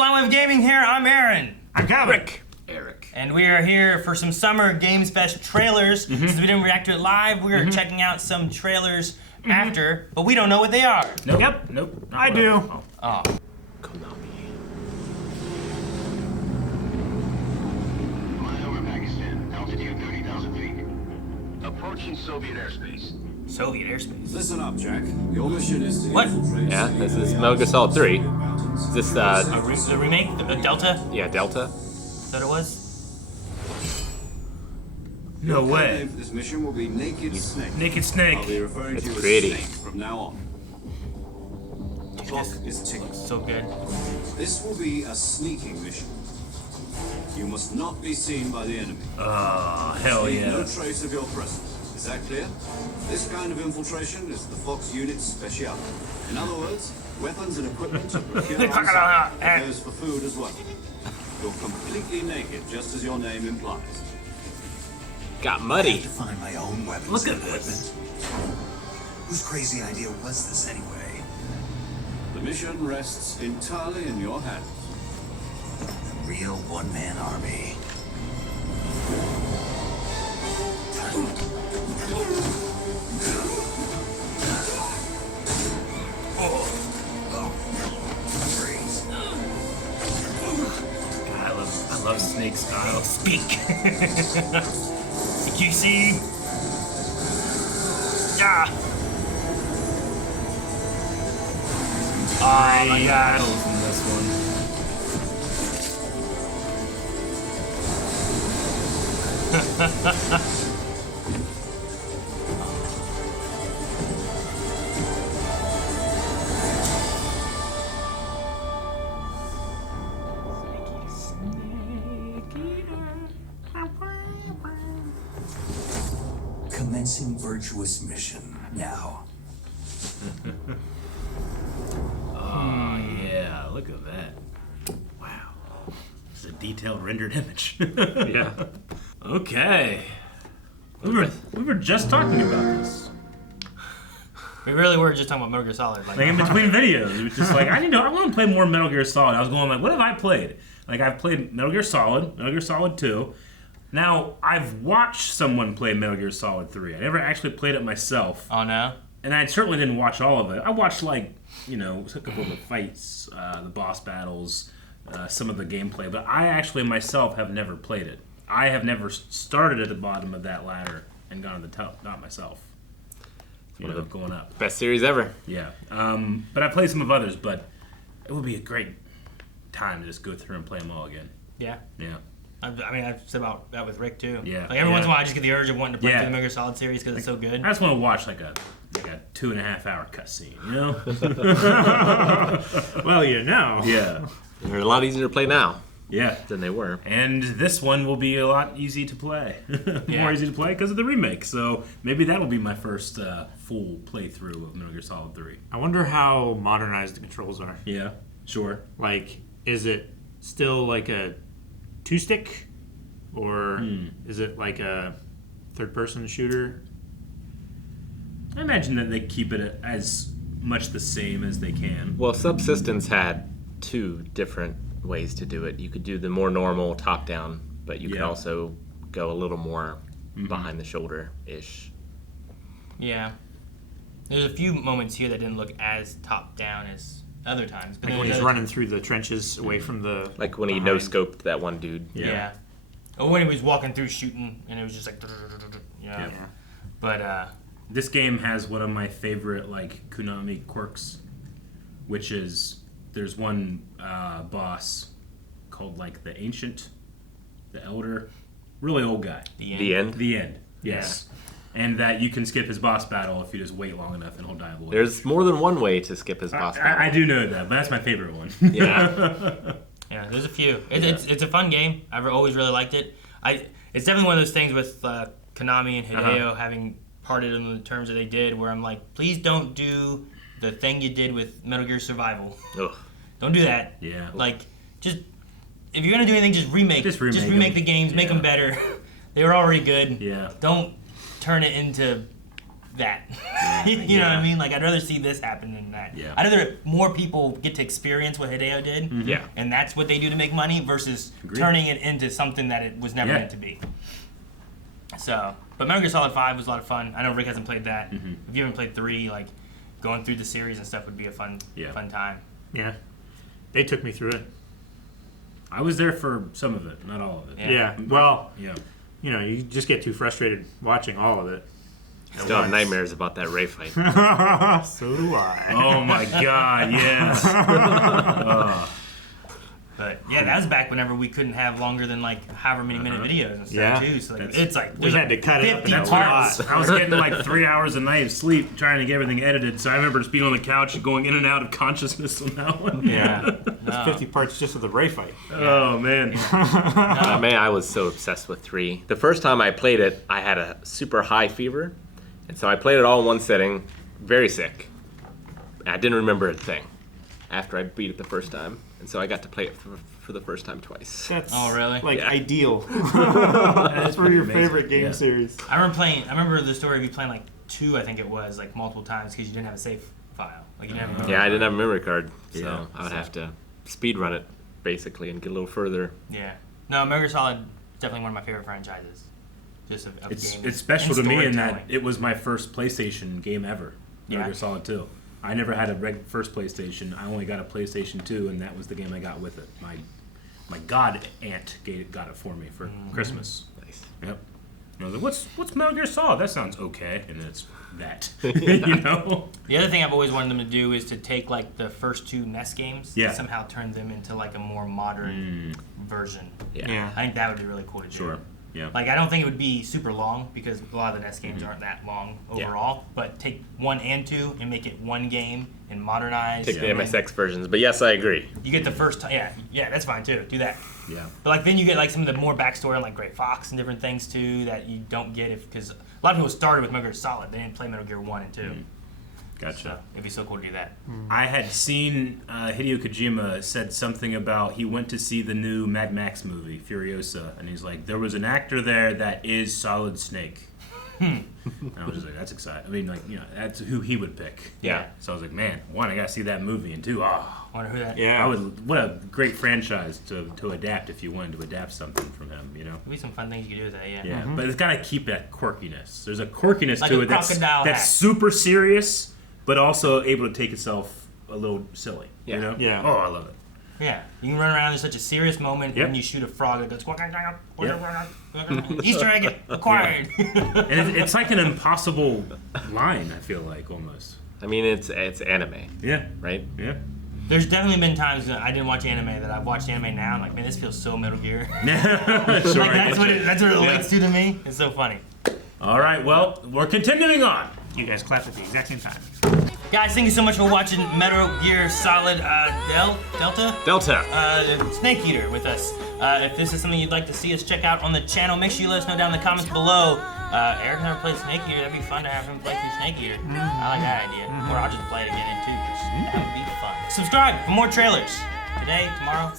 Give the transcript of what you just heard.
Blind Wave Gaming here, I'm Aaron. I'm Calvin. Eric. And we are here for some Summer Games Fest trailers. Since we didn't react to it live, we are checking out some trailers after, but we don't know what they are. Nope. Yep. Nope. I do. Oh. Flying over Pakistan, altitude 30,000 feet. Approaching Soviet airspace. Soviet airspace. Listen up, Jack. Your mission is to What? infiltrate. Yeah, this is Metal Gear Solid 3. Is this, The remake? The Delta? yeah, Delta? Is that what it was? No Your way. name for this mission will be Naked Snake. Naked I'll Snake. be referring to you as pretty. Snake from now on. The clock is ticking. So good. This will be a sneaking mission. You must not be seen by the enemy. Oh, hell Leave no yeah. trace of your presence. Is that clear? This kind of infiltration is the Fox unit's speciality. In other words, weapons and equipment are procured on site. It goes for food as well. You're completely naked, just as your name implies. Got muddy. To find my own weapons. Look at and this. equipment. Whose crazy idea was this anyway? The mission rests entirely in your hands. A real one-man army. Freeze. God, I love Snake style. Speak. CQC. Yeah. Oh my gosh. Battles in this one. Commencing virtuous mission now. Oh, yeah. Look at that. Wow. It's a detailed rendered image. Yeah. Okay. We were just talking about this. We really were just talking about Metal Gear Solid. Like in between videos, it was just like I want to play more Metal Gear Solid. I was going like, what have I played? Like I've played Metal Gear Solid, Metal Gear Solid 2. Now I've watched someone play Metal Gear Solid 3. I never actually played it myself, Oh no? and I certainly didn't watch all of it. I watched like a couple of the fights, the boss battles, some of the gameplay, but I actually myself have never played it. I have never started at the bottom of that ladder and gone to the top, not myself. Going up. Best series ever. Yeah. But I played some of others, but it would be a great time to just go through and play them all again. Yeah. Yeah. I mean, I've said about that with Rick too. Yeah. Like every once in a Yeah. while, I just get the urge of wanting to play Yeah. through the Metal Gear Solid series because it's so good. I just want to watch like a 2.5-hour cutscene, you know? Well, you know. Yeah. They're a lot easier to play now Yeah. than they were. And this one will be a lot easy to play. Yeah. More easy to play because of the remake. So maybe that'll be my first full playthrough of Metal Gear Solid 3. I wonder how modernized the controls are. Yeah. Sure. Like, is it still like a two-stick? Or is it like a third-person shooter? I imagine that they keep it as much the same as they can. Well, Subsistence had two different ways to do it. You could do the more normal top-down, but you could Yeah. also go a little more behind the shoulder-ish. Yeah. There's a few moments here that didn't look as top down as other times. But Like then when there's he's other- running through the trenches away from the... Like when he behind. no-scoped that one dude. Yeah. Or when he was walking through shooting and it was just like, Yeah. Yeah. But This game has one of my favorite like Konami quirks, which is there's one boss called like the Ancient, the Elder, really old guy. The end. The End, yes. And that you can skip his boss battle if you just wait long enough and he'll die of old age. There's more than one way to skip his boss battle. I do know that, but that's my favorite one. Yeah. yeah, there's a few. It's a fun game. I've always really liked it. It's definitely one of those things with Konami and Hideo having parted on the terms that they did, where I'm like, please don't do the thing you did with Metal Gear Survival. Ugh. Don't do that. Yeah. Like, just if you're gonna do anything, just remake. Just remake remake them. the games, make Yeah. them better. They were already good. Yeah. Don't turn it into that. You know what I mean? Like, I'd rather see this happen than that. Yeah. I'd rather more people get to experience what Hideo did, Yeah. and that's what they do to make money, versus Agreed. turning it into something that it was never Yeah. meant to be. So, but Metal Gear Solid 5 was a lot of fun. I know Rick hasn't played that. If you haven't played 3, like, going through the series and stuff would be a fun time. Yeah. They took me through it. I was there for some of it, not all of it. Yeah. Well, Yeah. you know, you just get too frustrated watching all of it. Still have nightmares about that Ray fight. So do I. Oh my God, yes. But yeah, that was back whenever we couldn't have longer than like however many minute videos and stuff Yeah. too. So like, That's- it's like We had to cut it up 50 into parts. lots. I was getting like 3 hours a night of sleep trying to get everything edited, so I remember just being on the couch and going in and out of consciousness on that one. Yeah. No. 50 parts just of the Ray fight. Oh man. Man, I was so obsessed with 3. The first time I played it, I had a super high fever, and so I played it all in one sitting, very sick. I didn't remember a thing after I beat it the first time, and so I got to play it for the first time twice. That's Oh, really? like Yeah. ideal for your amazing. favorite game Yeah. series. I remember the story of you playing like 2, I think it was, like multiple times because you didn't have a save file. Like you didn't have a Yeah, I didn't have a memory card, so Yeah. I would have to speed run it basically and get a little further. Yeah. No, Metal Gear Solid is definitely one of my favorite franchises. Just of It's games. special to and me in that storytelling. it was my first PlayStation game ever. Yeah. Metal Gear Solid 2. I never had a first PlayStation. I only got a PlayStation 2, and that was the game I got with it. My god aunt got it for me for Christmas. Nice. Yep. And I was like, what's Metal Gear Solid? That sounds okay. And it's that. You know? The other thing I've always wanted them to do is to take like the first 2 NES games Yeah. and somehow turn them into like a more modern version. Yeah. I think that would be really cool to do. Sure. Yeah. Like, I don't think it would be super long because a lot of the NES games aren't that long Yeah. overall. But take 1 and 2 and make it one game and modernize. Take the and then MSX versions, but yes, I agree. You get the first time. Yeah, that's fine too. Do that. Yeah. But like then you get like some of the more backstory on like Gray Fox and different things too that you don't get because a lot of people started with Metal Gear Solid. They didn't play Metal Gear 1 and 2. Gotcha. So it'd be so cool to do that. I had seen Hideo Kojima said something about he went to see the new Mad Max movie, Furiosa, and he's like, there was an actor there that is Solid Snake. And I was just like, that's exciting. I mean, like, you know, that's who he would pick. Yeah. So I was like, man, 1, I gotta see that movie, and 2, I wonder who that. Yeah. what a great franchise to adapt if you wanted to adapt something from him, you know? There'd be some fun things you could do with that. Yeah. Yeah, but it's gotta keep that quirkiness. There's a quirkiness Like to a it that's crocodile hat. super serious, but also able to take itself a little silly. Yeah. You know? Yeah. Oh, I love it. Yeah, you can run around in such a serious moment Yep. and you shoot a frog that goes Yep. Easter egg acquired. And it's like an impossible line, I feel like, almost. I mean, it's anime, Yeah. right? Yeah. There's definitely been times that I didn't watch anime that I've watched anime now. I'm like, man, this feels so Metal Gear. Sure. Like that's what it relates to me. It's so funny. All right, well, we're continuing on. You guys clapped at the exact same time. Guys, thank you so much for watching Metal Gear Solid Delta Snake Eater with us. If this is something you'd like to see us check out on the channel, make sure you let us know down in the comments below. Eric never played Snake Eater. That'd be fun to have him play through Snake Eater. I like that idea. Or I'll just play it again in 2. That would be fun. Subscribe for more trailers. Today, tomorrow,